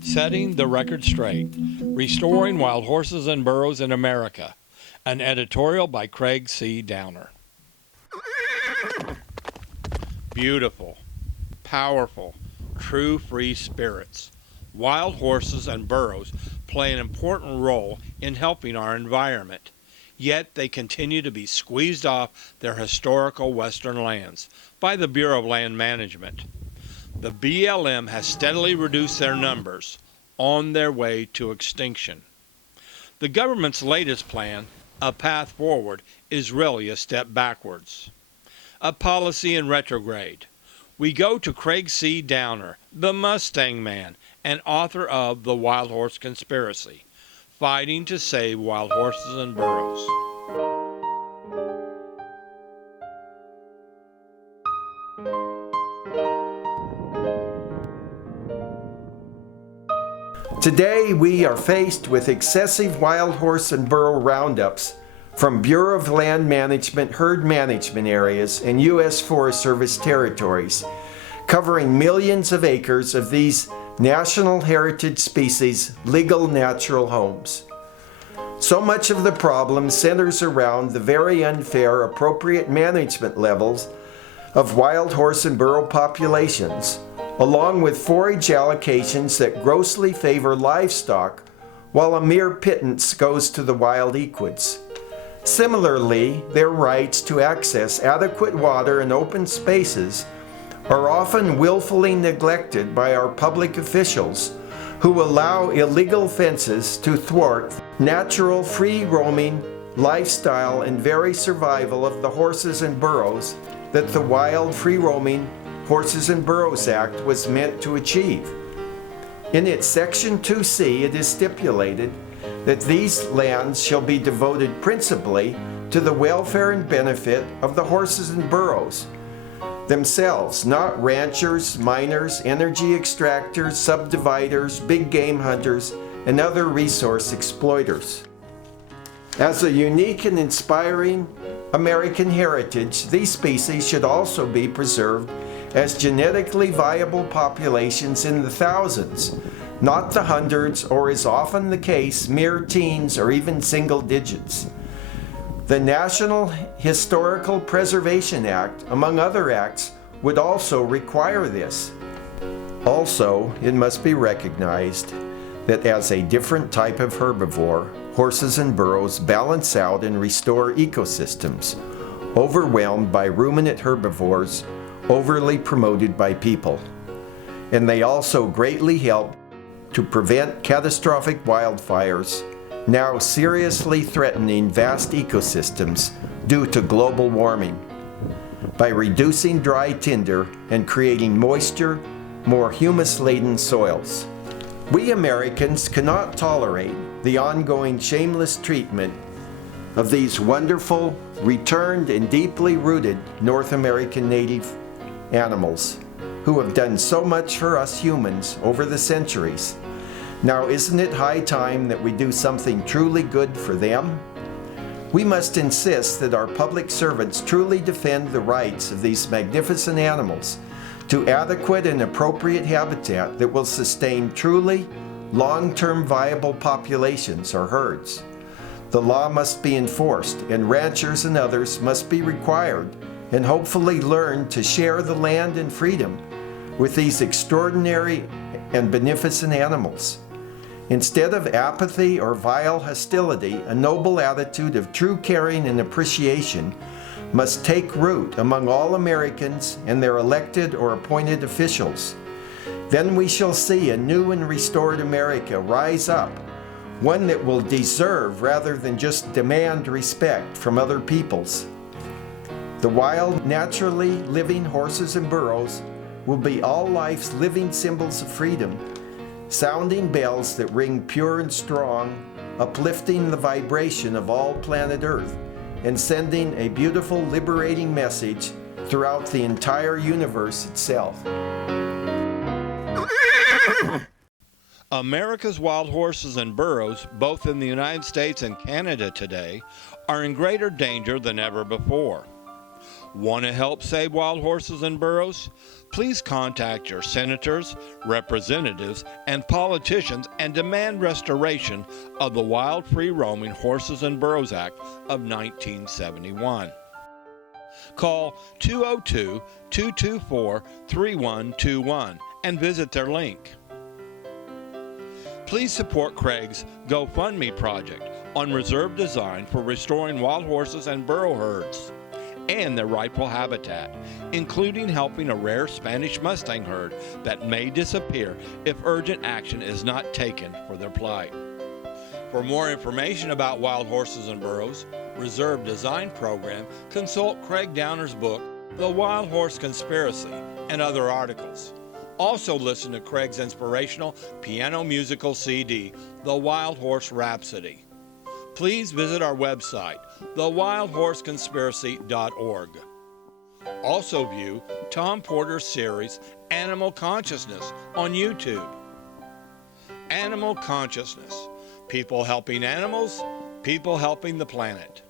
Setting the Record Straight, Restoring Wild Horses and Burros in America, an editorial by Craig C. Downer. Beautiful, powerful, true free spirits. Wild horses and burros play an important role in helping our environment, yet they continue to be squeezed off their historical western lands by the Bureau of Land Management. The BLM has steadily reduced their numbers on their way to extinction. The government's latest plan, A Path Forward, is really a step backwards. A policy in retrograde. We go to Craig C. Downer, the Mustang Man, and author of The Wild Horse Conspiracy, Fighting to Save Wild Horses and Burros. Today we are faced with excessive wild horse and burro roundups from Bureau of Land Management herd management areas and U.S. Forest Service territories, covering millions of acres of these national heritage species' legal natural homes. So much of the problem centers around the very unfair appropriate management levels of wild horse and burro populations, along with forage allocations that grossly favor livestock, while a mere pittance goes to the wild equids. Similarly, their rights to access adequate water and open spaces are often willfully neglected by our public officials, who allow illegal fences to thwart natural free-roaming lifestyle and very survival of the horses and burros that the Wild Free-Roaming Horses and Burros Act was meant to achieve. In its Section 2C, it is stipulated that these lands shall be devoted principally to the welfare and benefit of the horses and burros themselves, not ranchers, miners, energy extractors, subdividers, big game hunters, and other resource exploiters. As a unique and inspiring American heritage, these species should also be preserved as genetically viable populations in the thousands, not the hundreds, or is often the case, mere teens or even single digits. The National Historical Preservation Act, among other acts, would also require this. Also, it must be recognized that as a different type of herbivore, horses and burros balance out and restore ecosystems overwhelmed by ruminant herbivores overly promoted by people. And they also greatly help to prevent catastrophic wildfires now seriously threatening vast ecosystems due to global warming, by reducing dry tinder and creating moisture, more humus-laden soils. We Americans cannot tolerate the ongoing shameless treatment of these wonderful, returned and deeply rooted North American native animals who have done so much for us humans over the centuries. Now, isn't it high time that we do something truly good for them? We must insist that our public servants truly defend the rights of these magnificent animals to adequate and appropriate habitat that will sustain truly long-term viable populations or herds. The law must be enforced, and ranchers and others must be required and hopefully learn to share the land and freedom with these extraordinary and beneficent animals. Instead of apathy or vile hostility, a noble attitude of true caring and appreciation must take root among all Americans and their elected or appointed officials. Then we shall see a new and restored America rise up, one that will deserve rather than just demand respect from other peoples. The wild, naturally living horses and burros will be all life's living symbols of freedom, sounding bells that ring pure and strong, uplifting the vibration of all planet Earth, and sending a beautiful, liberating message throughout the entire universe itself. America's wild horses and burros, both in the United States and Canada today, are in greater danger than ever before. Want to help save wild horses and burros? Please contact your senators, representatives, and politicians and demand restoration of the Wild Free Roaming Horses and Burros Act of 1971. Call 202-224-3121 and visit their link. Please support Craig's GoFundMe project on reserve design for restoring wild horses and burro herds and their rightful habitat, including helping a rare Spanish Mustang herd that may disappear if urgent action is not taken for their plight. For more information about wild horses and burros, reserve design program, consult Craig Downer's book, The Wild Horse Conspiracy, and other articles. Also listen to Craig's inspirational piano musical CD, The Wild Horse Rhapsody. Please visit our website, thewildhorseconspiracy.org. Also view Tom Porter's series, Animal Consciousness, on YouTube. Animal Consciousness. People helping animals, people helping the planet.